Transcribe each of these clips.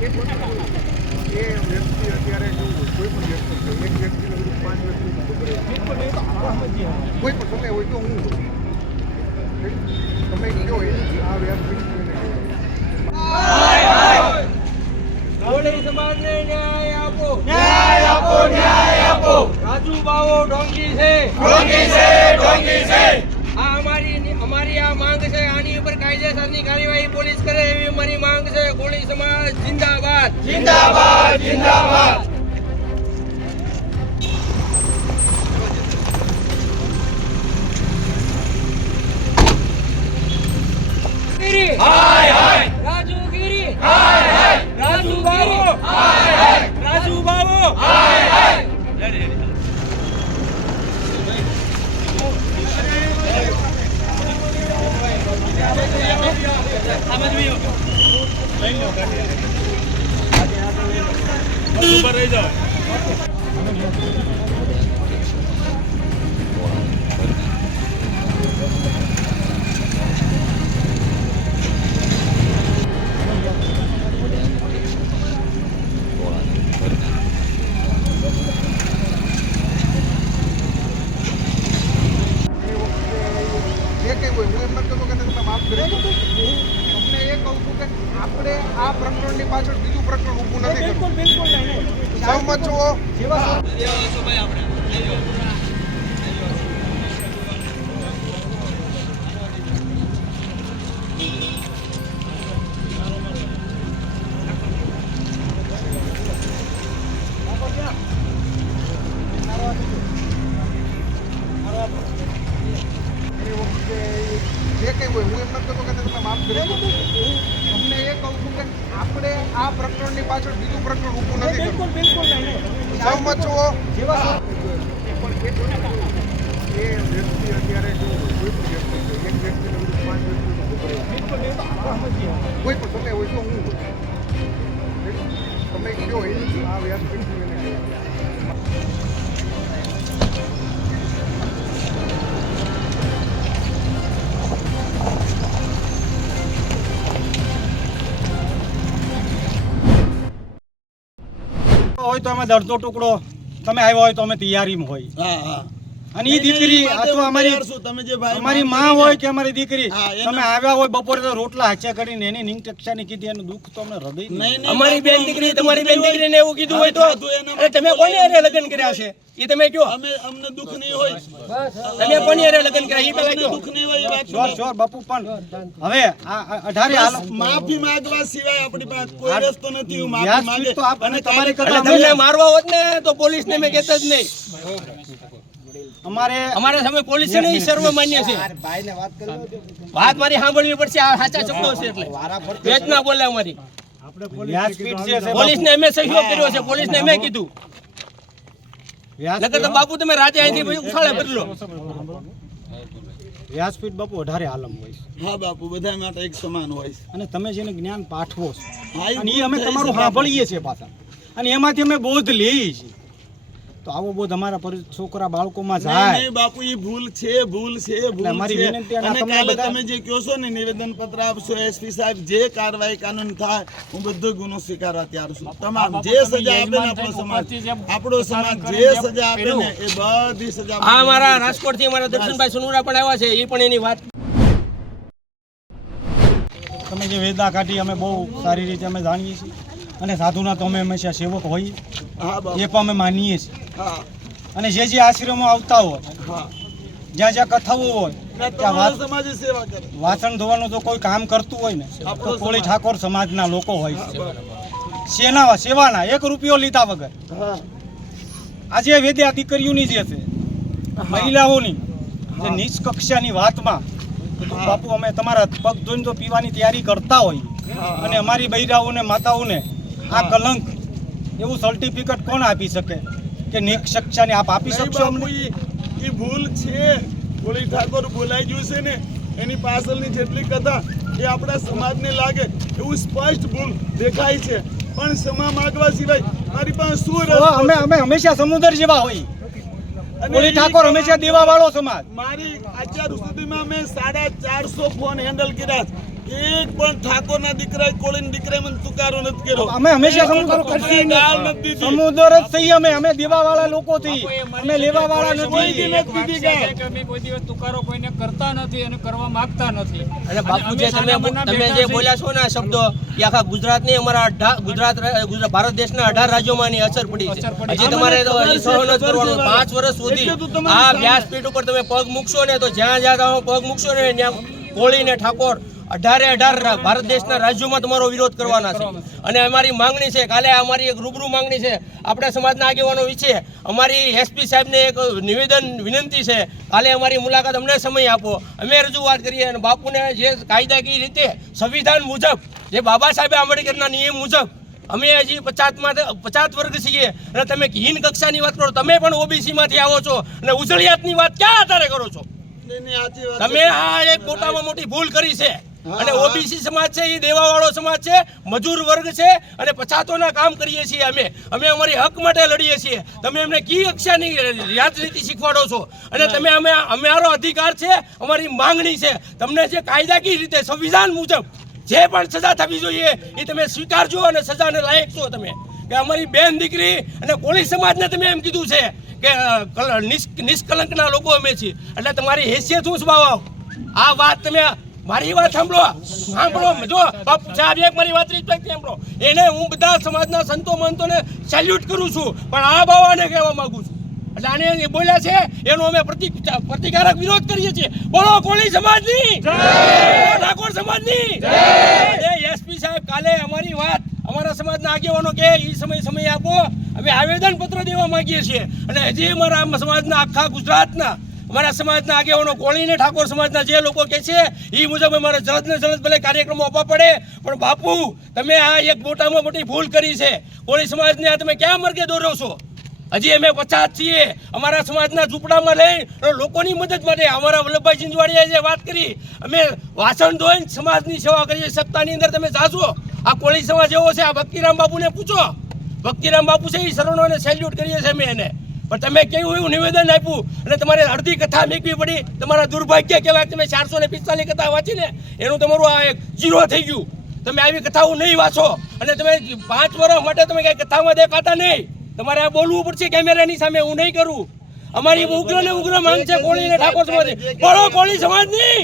એ વ્યક્તિ અત્યારે કોઈ પણ વ્યક્તિ છે, એક વ્યક્તિને બધું 5 વ્યક્તિને પકડે કોઈ પણ સમય હોય તો હું તમે કયો આ વ્યાસપીઠ કોળી સમાજને ન્યાય આપો, ન્યાય આપો, ન્યાય આપો. રાજુ બાવો ઢોંગી છે, ઢોંગી છે, ઢોંગી છે. આ અમારી આ માંગ છે. આની ઉપર કાયદેસરની કાર્યવાહી પોલીસ કરે એવી અમારી માંગ છે. કોળી સમાજ જિંદાબાદ, જિંદાબાદ, જિંદાબાદ. હાય હાય રાજુગીરી, હાય હાય રાજુ બાવો, હાય હાય રાજુ બાવો, હાય હાય. ઉપર રહી જાઓ. આપણે આ પ્રકરણની પાછળ બીજું પ્રકરણ ઊભું નથી કરવું. સહમત છો? જે કંઈ હોય હું એમ નથી કહેતો કે તમે માફ કરી દો. તમને એ કહું છું કે આપણે આ પ્રકરણની પાછળ બીજું પ્રકરણ ઊભું નથી કરવું. સહમત છો? એ વ્યક્તિ અત્યારે કોઈ પણ વ્યક્તિ છે, એક વ્યક્તિને બધું 5 વ્યક્તિને પકડે કોઈ પણ સમય હોય તો હું તમે કયો આ વ્યાસપીઠ હોય તો અમે દર્દો ટુકડો તમે આવ્યા હોય તો અમે તૈયારીમાં હોય. અને એ દીકરી અથવા અમારી માં હોય કે અમારી દીકરી તમે આવ્યા હોય બપોરે તો રોટલા હાચા કરીને એની નિંગટક્ષાની કીધી એનું દુઃખ તો અમને હૃદય અમારી બેન દીકરી તમારી બેન દીકરીને એવું કીધું હોય તો તમે કોની હારે લગ્ન કર્યા છે એ તમે કયો. અમને દુઃખ નહીં હોય. તમે કોની હારે લગ્ન કર્યા એ પેલા કયો. દુઃખ નહીં હોય એ વાત શ્યોર બાપુ. પણ હવે આ 18 માફી માંગવા સિવાય આપણી પાસે કોઈ રસ્તો નથી. હું માફી માંગે તો અને તમારી કરતા તમને મારવા હોત ને તો પોલીસને મેં કહેતા જ નહીં. અમારા સામે પોલીસ છે ને એ સર્વમાન્ય છે. વાત મારી સાંભળવી પડશે. આ સાચા શબ્દો છે એટલે વેચ ના બોલે અમારી. પોલીસને અમે સહયોગ કર્યો છે. પોલીસને અમે કીધું નકર તો બાપુ તમે રાતે અહીંથી ઉછાળે બદલો. વ્યાસપીઠ બાપુ 18 આલમ હોય. હા બાપુ બધા માટે એક સમાન હોય. અને તમે જેને જ્ઞાન પાઠવો છો અને એ અમે તમારું સાંભળીએ છીએ પાછા અને એમાંથી અમે બોધ લઈએ છીએ. તો આવો બોધ અમારા છોકરા બાળકોમાં જાય નહીં બાપુ. એ ભૂલ છે, ભૂલ છે, ભૂલ અમારી છે. વિનંતી અને અને કાલે તમે જે કહો છો ને નિવેદન પત્ર આપશો એસપી સાહેબ જે કાર્યવાહી કાનૂન થાય હું બધો ગુનો સ્વીકારવા તૈયાર છું. તમામ જે સજા આપે ને આપણો સમાજ જે સજા આપે ને એ બધી સજા. હા મારા રાજકોટ થી અમારા દર્શનભાઈ સુનુરા પણ આવ્યા છે. એ પણ એની વાત તમે જે વેદના કાઢી અમે બહુ સારી રીતે અમે જાણીએ છીએ અને સાધુના તો અમે હંમેશા સેવક હોઈએ એ પણ અમે માનીએ છીએ. અને જે આશ્રમો આવતા હોય જ્યાં જ્યાં કથાઓ હોય ત્યાં વાસણ ધોવાનું જો કોઈ કામ કરતું હોય ને તો કોળી ઠાકોર સમાજના લોકો હોય છે. સેવાના 1 રૂપિયો લીધા વગર આજે વેદ્યા દીકરીઓની જે છે મહિલાઓની જે નીચ કક્ષાની વાતમાં બાપુ અમે તમારા પગ ધોઈને તો પીવાની તૈયારી કરતા હોય અને અમારી બૈરાઓને માતાઓને આ કલંક એવું સર્ટિફિકેટ કોણ આપી શકે કે નીચ કક્ષાની આપ આપી શકશો અમને? એ ભૂલ છે. કોળી ઠાકોર બોલાઈ ગયું છે ને એની પાછળની જેટલી કથા એ આપણા સમાજને લાગે એવું સ્પષ્ટ ભૂલ દેખાય છે. પણ ક્ષમા માંગવા સિવાય મારી પાસે શું રસ્તો? અમે હંમેશા સમુદ્ર જેવા હોય. કોળી ઠાકોર હંમેશા દેવા વાળો સમાજ. મારી અત્યાર સુધીમાં મેં 450 ફોન હેન્ડલ કર્યા. એક પણ ઠાકોરના દીકરાએ કોળીના દીકરાએ મને તુકારો નથી કર્યો. અમે હંમેશા સમુદ્ર કરશી ગાળ નથી દીધી. સમુદ્ર જ છીએ અમે દેવાવાળા લોકો થી અમે લેવાવાળા કોઈ દી નથી. નથી દીધી ગાળ. કે અમે કોઈ દિવસ તુકારો કોઈને કરતા નથી અને કરવા માંગતા નથી. અને બાપુ જે તમે જે બોલ્યા છો ને આ શબ્દો એ આખા ગુજરાતની અમારા ગુજરાત ભારત દેશના 18 રાજ્યોમાંની અસર પડી છે. હજી તમારે તો હજી સહન જ કરવાનું. 5 વર્ષ સુધી એટલે તો તમારી આ સામે. વ્યાસપીઠ ઉપર તમે પગ મૂકશો ને તો જ્યાં જ્યાં તમે પગ મૂકશો ને ત્યાં કોળી ને ઠાકોર 18 ભારત દેશના રાજ્યોમાં તમારો વિરોધ કરવાના છે. અને અમારી માંગણી છે, કાલે અમારી એક રૂબરૂ માંગણી છે, આપણા સમાજના આગેવાનો વિશે અમારી એસપી સાહેબને એક નિવેદન વિનંતી છે. કાલે અમારી મુલાકાત અમને સમય આપો, અમે રજૂઆત કરીએ અને બાપુને જે કાયદાકીય રીતે સંવિધાન મુજબ જે બાબા સાહેબ આંબેડકરના નિયમ મુજબ અમે હજી 50 વર્ગ છીએ અને તમે હીન કક્ષાની વાત કરો. તમે પણ ઓબીસી માંથી આવો છો અને ઉજળિયાતની વાત ક્યાં આધારે કરો છો? એની સાચી વાત તમે આ એક મોટામાં મોટી ભૂલ કરી છે. અને ઓબીસી સમાજ છે એ દેવાવાળો સમાજ છે, મજૂર વર્ગ છે અને પછાતોના કામ કરીએ છીએ. અમે અમારી હક માટે લડીએ છીએ. તમે એમને કી કક્ષાની રાજનીતિ શીખવાડો છો અને તમે અમારો અધિકાર છે, અમારી માંગણી છે. તમને જે કાયદાકીય રીતે સંવિધાન મુજબ જે પણ સજા થવી જોઈએ એ તમે સ્વીકારજો અને સજાને લાયક છો તમે. કે અમારી બેન દીકરી અને કોળી સમાજને તમે એમ કીધું છે કે નિષ્કલંકના લોકો અમે છીએ, એટલે તમારી હેસિયત શું સ્વભાવ? આ વાત તમે મારી વાત સાંભળો જો બાપુ સાહેબ એક મારી વાત રિસ્પેક્ટ સાંભળો. એને હું બધા સમાજના સંતો મંતોને સેલ્યુટ કરું છું, પણ આ બાવાને કહેવા માંગુ છું. એટલે આને એ બોલ્યા છે એનો અમે પ્રતિકારક વિરોધ કરીએ છીએ. બોલો કોળી સમાજની જય, ઠાકોર સમાજની જય. અને એસપી સાહેબ કાલે અમારી વાત અમારા સમાજના આગેવાનો કે એ સમય આપો, અમે આવેદન પત્ર દેવા માંગીએ છીએ. અને હજી અમારા સમાજના આખા ગુજરાતના અમારા સમાજના આગેવાનો કોળી ને ઠાકોર સમાજના જે લોકો કે છે એ મુજબ અમારે જલ્દ ને જલ્દ ભલે કાર્યક્રમો આપવા પડે, પણ બાપુ તમે આ એક મોટામાં મોટી ભૂલ કરી છે. કોળી સમાજને આ તમે ક્યાં માર્ગે દોરો છો? હજી અમે 50 છીએ. અમારા સમાજના ઝૂંપડામાં લઈ લોકોની મદદ માટે અમારા વલ્લભભાઈ ચિંચવાડીએ જે વાત કરી, અમે વાસણ ધોઈને સમાજની સેવા કરીએ. સત્તાની અંદર તમે જાશો, આ કોળી સમાજ એવો છે. આ ભક્તિરામ બાપુને પૂછો, ભક્તિરામ બાપુ છે એ શરણોને સેલ્યુટ કરીએ છીએ અમે એને. પણ તમે કેવું એવું નિવેદન આપ્યું અને તમારે અડધી કથા મેકવી પડી. તમારા દુર્ભાગ્ય કહેવાય. તમે 445 કથા વાંચીને એનું તમારું આ એક 0 થઈ ગયું. તમે આવી કથાઓ નહીં વાંચો અને તમે 5 વર્ષ માટે તમે કઈ કથામાં દેખાતા નહીં. તમારે આ બોલવું પડશે કેમેરાની સામે. હું નહીં કરું. અમારી ઉગ્ર ને ઉગ્ર માંગ છે કોળી ને ઠાકોર સમાજ. બોલો કોળી સમાજની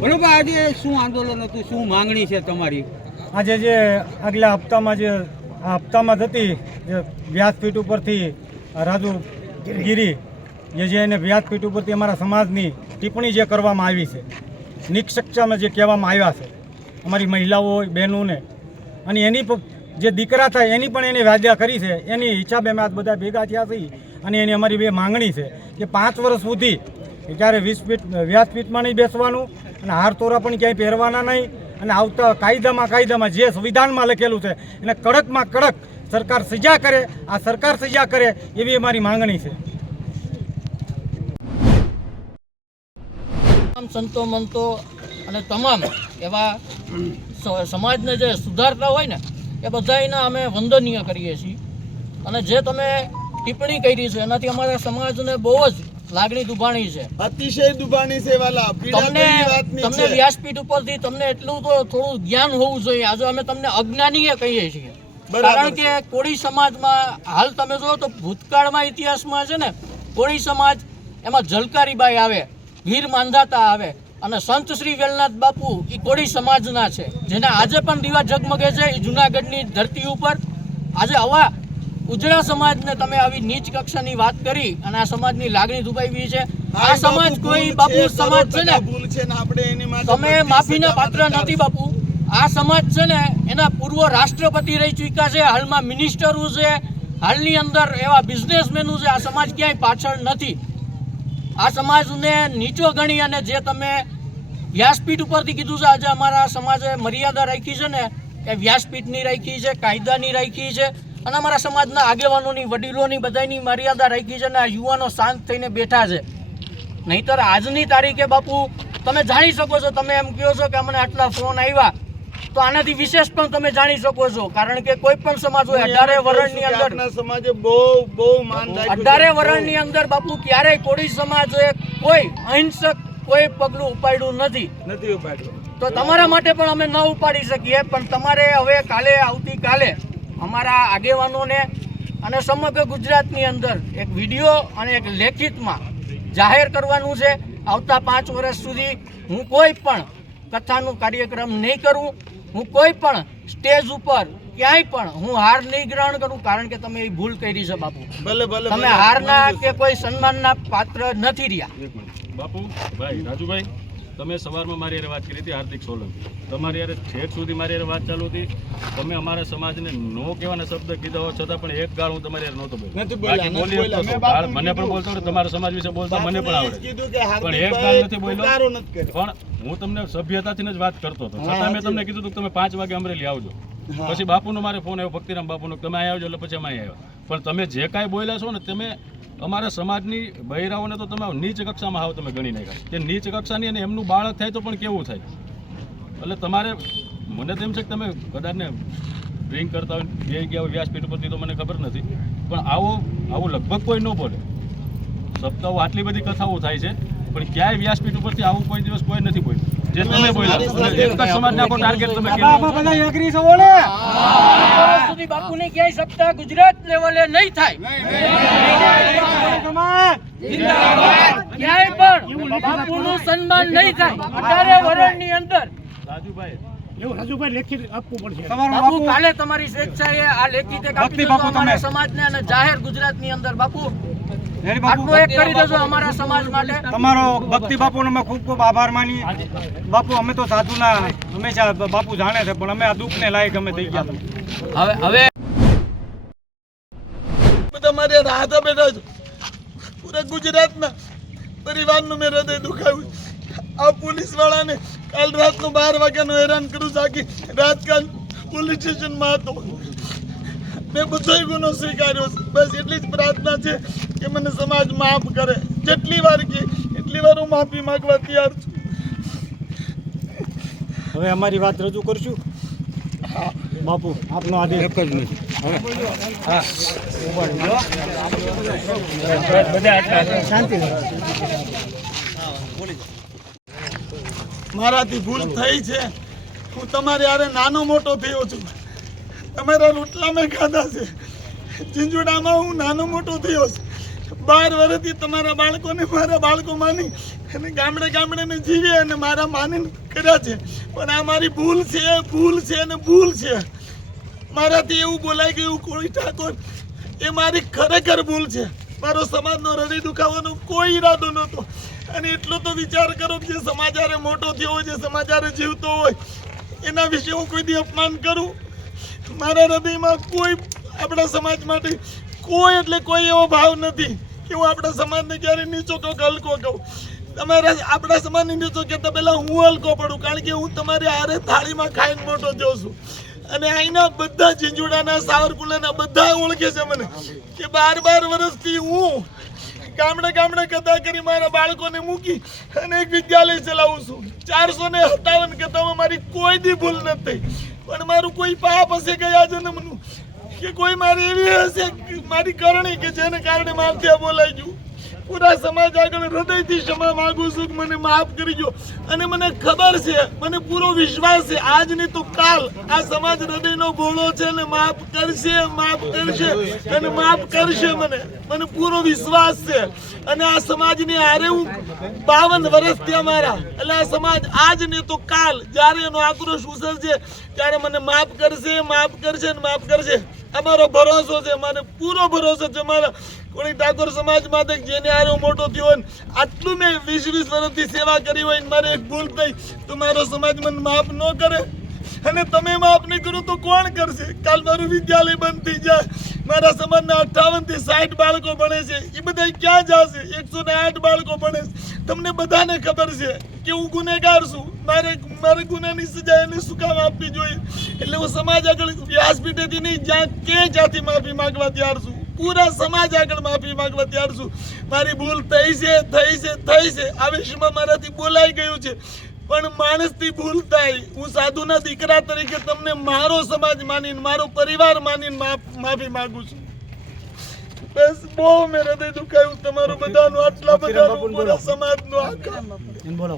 બોલો ભાઈ, આજે શું આંદોલન હતું, શું માંગણી છે તમારી? આજે જે આગલા હપ્તામાં આ હપ્તામાં થતી જે વ્યાસપીઠ ઉપરથી રાજુ ગીરી જે એને વ્યાસપીઠ ઉપરથી અમારા સમાજની ટિપ્પણી જે કરવામાં આવી છે, નિષ્કક્ષામાં જે કહેવામાં આવ્યા છે અમારી મહિલાઓ હોય બહેનોને, અને એની જે દીકરા થાય એની પણ એની વાદ્યા કરી છે. એની હિસાબે અમે આ બધા ભેગા થયા છીએ અને એની અમારી બે માંગણી છે કે 5 વર્ષ સુધી ક્યારે વ્યાસપીઠમાં નહીં બેસવાનું અને હાર તોરા પણ ક્યાંય પહેરવાના નહીં. અને આવતા કાયદામાં જે સંવિધાનમાં લખેલું છે એને કડકમાં કડક સરકાર સજા કરે. આ સરકાર સજા કરે એવી અમારી માંગણી છે. સંતો મંતો અને તમામ એવા સમાજને જે સુધારતા હોય ને એ બધાયના અમે વંદનીય કરીએ છીએ. અને જે તમે ટિપ્પણી કરી છે એનાથી અમારા સમાજને બહુ જ લાગણી દુભાણી છે, અતિશય દુભાણી છે વાલા. તમને વ્યાસપીઠ ઉપરથી તમને એટલું તો થોડું જ્ઞાન હોવું જોઈએ. આજે અમે તમને અજ્ઞાનીય કહીએ છીએ, કારણ કે કોળી સમાજમાં હાલ તમે જો તો ભૂતકાળમાં ઇતિહાસમાં છે ને કોળી સમાજ એમાં ઝલકારીબાઈ આવે, વીર માંધાતા આવે અને સંત શ્રી વેલનાથ બાપુ એ કોળી સમાજના છે, જેના આજે પણ દીવા ઝગમગે છે એ જુનાગઢની ધરતી ઉપર. આજે આવા ઉજળા સમાજને તમે આવી નીચ કક્ષાની વાત કરી અને આ સમાજની લાગણી દુભાવી છે. આ સમાજ કોઈ બાપુ સમાજ છે ને, તમે માફીના પાત્ર નથી બાપુ. આ સમાજ છે ને એના પૂર્વ રાષ્ટ્રપતિ રહી ચૂક્યા છે, હાલમાં મિનિસ્ટરો છે, હાલની અંદર એવા બિઝનેસમેનો છે. આ સમાજ ક્યાંય પાછળ નથી. આ સમાજને નીચો ગણી અને જે તમે વ્યાસપીઠ ઉપરથી કીધું છે, આજે અમારા સમાજે મર્યાદા રાખી છે ને એ વ્યાસપીઠની રાખી છે, કાયદાની રાખી છે અને અમારા સમાજના આગેવાનોની, વડીલોની બધાની મર્યાદા રાખી છે. અને આ યુવાનો શાંત થઈને બેઠા છે. નહીંતર આજની તારીખે બાપુ તમે જાણી શકો છો, તમે એમ કહો છો કે અમને આટલા ફોન આવ્યા, તો આનાથી વિશેષ પણ તમે જાણી શકો છો, કારણ કે કોઈ પણ સમાજ હોય 18 વર્ષની અંદર, આપણા સમાજે બહુ માન રાખ્યું 18 વર્ષની અંદર બાપુ ક્યારેય કોળી સમાજે કોઈ અહિંસક કોઈ પગલું ઉપાડ્યું નથી ઉપાડ્યું. તો તમારા માટે પણ અમે ન ઉપાડી શકીએ, પણ તમારે હવે આવતીકાલે અમારા આગેવાનોને અને સમગ્ર ગુજરાતની અંદર એક વિડીયો અને એક લેખિતમાં જાહેર કરવાનું છે. આવતા 5 વર્ષ સુધી હું કોઈ પણ કથાનું કાર્યક્રમ નહીં કરું, હું કોઈ પણ સ્ટેજ ઉપર ક્યાંય પણ હું હાર નહીં ગ્રહણ કરું, કારણ કે તમે એ ભૂલ કરી છે બાપુ. તમે હારના કે કોઈ સન્માનના પાત્ર નથી રહ્યા. બાપુ ભાઈ રાજુભાઈ, તમે સવારમાં મારી હારે વાત કરી હતી, હાર્દિક સોલંકી તમારી હારે છેક સુધી મારી હારે વાત ચાલુ હતી. તમે અમારા સમાજને નો કહેવાના શબ્દ કીધા હોવા છતાં પણ એક ગાળ હું તમારી હારે નહોતો બોલ્યો. મને પણ બોલતો આવડે, તમારા સમાજ વિશે બોલતા મને પણ આવડે, પણ એક ગાળ નથી બોલ્યો. પણ હું તમને સભ્યતાથી જ વાત કરતો હતો, છતાં મેં તમને કીધું હતું કે તમે 5 વાગે અમરેલી આવજો. પછી બાપુનો મારે ફોન આવ્યો, ભક્તિરામ બાપુનો, તમે અહીં આવજો, એટલે પછી અમે અહીં આવ્યા. પણ તમે જે કાંઈ બોલ્યા છો ને, તમે અમારા સમાજની બહેરાઓને તો તમે નીચ કક્ષામાં આવો, તમે ગણી નાખ્યા. કે નીચ કક્ષાની અને એમનું બાળક થાય તો પણ કેવું થાય. એટલે તમારે મને તો એમ છે કે તમે કદાચને ડ્રિંક કરતા હોય, બે ગયા હોય વ્યાસપીઠ ઉપરથી, તો મને ખબર નથી, પણ આવું લગભગ કોઈ ન બોલે. સપ્તાહો આટલી બધી કથાઓ થાય છે, પણ ક્યાંય વ્યાસપીઠ ઉપરથી આવું કોઈ દિવસ કોઈ નથી બોલ્યું જે તમે બોલ્યા. એક જ સમાજને આખો ટાર્ગેટ તમે બધા એગ્રી છો બોલે. સુધી બાપુને ક્યાંય સપ્તાહ ગુજરાત લેવલે નહીં થાય. ક્યાંય પણ બાપુનું સન્માન નહીં થાય 18 વર્ષની અંદર. બાપુ કાલે તમારી સ્વેચ્છાએ આ લેખિત એક આપી દેજો અમારા સમાજને અને જાહેર ગુજરાતની અંદર. બાપુ આટલું એક કરી દેજો અમારા સમાજ માટે. તમારો ભક્તિ બાપુનો અમે ખૂબ ખૂબ આભાર માનીએ. બાપુ અમે તો સાધુના હંમેશા બાપુ જાણે છે, પણ અમે આ દુઃખને લાયક અમે થઈ ગયા. હવે તમારે રાહત બેઠા છો. પૂરા ગુજરાતના પરિવારનું મેં હૃદય દુખાવ્યું. આ પોલીસ વાળાને કાલ રાતનું 12 વાગ્યાનું હેરાન કરું છું. આખી રાજકાલ પોલીસ સ્ટેશનમાં હતો. મેં બધોય ગુનો સ્વીકાર્યો છે. બસ એટલી જ પ્રાર્થના છે કે મને સમાજ માફ કરે. જેટલી વાર કે એટલી વાર હું માફી માંગવા તૈયાર છું. હવે અમારી વાત રજૂ કરશું. બાપુ આપનો આદેશ. એક જ મિનિટ. મારાથી ભૂલ થઈ છે. હું તમારી હારે નાનો મોટો થયો છું. તમારા રોટલા મેં ખાધા છે. ઝીંઝુડામાં હું નાનો મોટો થયો છું. 12 વર્ષથી તમારા બાળકોને મારા બાળકો માની અને ગામડે મેં જીવી અને મારા માની કર્યા છે. પણ આ મારી ભૂલ છે અને ભૂલ છે. મારાથી એવું બોલાઈ ગયું કોળી ઠાકોર, એ મારી ખરેખર ભૂલ છે. મારો સમાજનો હૃદય દુખાવાનો કોઈ ઈરાદો નહોતો. અને એટલો તો વિચાર કરો કે જે સમાજ હારે મોટો થયો હોય, જે સમાજ હારે જીવતો હોય, એના વિશે હું કોઈ દી અપમાન કરું? મારા હૃદયમાં કોઈ આપણા સમાજ માટે કોઈ એવો ભાવ નથી કે હું આપણા સમાજને ક્યારે નીચો કહું કે હલકો કહું. તમારા આપણા સમાજને નીચો કહેતા પહેલા હું હલકો પડું, કારણ કે હું તમારી હારે થાળીમાં ખાઈને મોટો થયો છું. અને અહીંના બધા ઝીંઝુડાના, સાવરકુંડલાના બધા ઓળખે છે મને કે 12 વર્ષથી હું ગામડે કથા કરી મારા બાળકોને મૂકી અને એક વિદ્યાલય ચલાવું છું. 457 કથામાં મારી કોઈ દી ભૂલ નથી. પણ મારું કોઈ પાપ હશે ગયા જન્મનું, કે કોઈ મારી એવી હશે મારી કરણી કે જેને કારણે મારથી બોલાઈ ગયું. પૂરા સમાજ આગળ હૃદયથી ક્ષમા માંગુ છું કે મને માફ કરજો. અને મને ખબર છે, મને પૂરો વિશ્વાસ છે, આજ નહીં તો કાલ આ સમાજ હૃદયનો ભોળો છે અને માફ કરશે અને માફ કરશે. મને પૂરો વિશ્વાસ છે. અને આ સમાજની હારે હું 52 વર્ષથી અમારા, એટલે આ સમાજ આજ નહીં તો કાલ જ્યારે એનો આક્રોશ ઉછળશે ત્યારે મને માફ કરશે. અમારો ભરોસો છે, મને પૂરો ભરોસો છે. મારા કોળી ઠાકોર સમાજ માટે જેને હારે હું મોટો થયો હોય, આટલું મેં 20 વર્ષથી સેવા કરી હોય, મારે એક ભૂલ થઈ તો મારો સમાજ મને માફ ન કરે અને તમે માફ નહીં કરો તો કોણ કરશે? કાલ મારું વિદ્યાલય બંધ થઈ જાય, મારા સમાજના 58 થી 60 બાળકો ભણે છે, એ બધા ક્યાં જશે? 108 બાળકો ભણે છે. તમને બધાને ખબર છે કે હું ગુનેગાર છું. મારે ગુનાની સજા એને શું કામ આપવી જોઈએ? એટલે હું સમાજ આગળ વ્યાસપીઠેથી નહીં, જ્યાંથી માફી માંગવા તૈયાર છું. પૂરા સમાજ આગળ માફી માંગવા તૈયાર છું. મારી ભૂલ થઈ છે. આ વિષયમાં મારાથી બોલાઈ ગયું છે. પણ માણસથી ભૂલ થાય. હું સાધુના દીકરા તરીકે તમને મારો સમાજ માનીને મારો પરિવાર માનીને માફી માંગુ છું. બસ બહુ મેં હૃદય દુખાયું તમારું બધાનું, આટલા બધા સમાજનું આખા. બોલો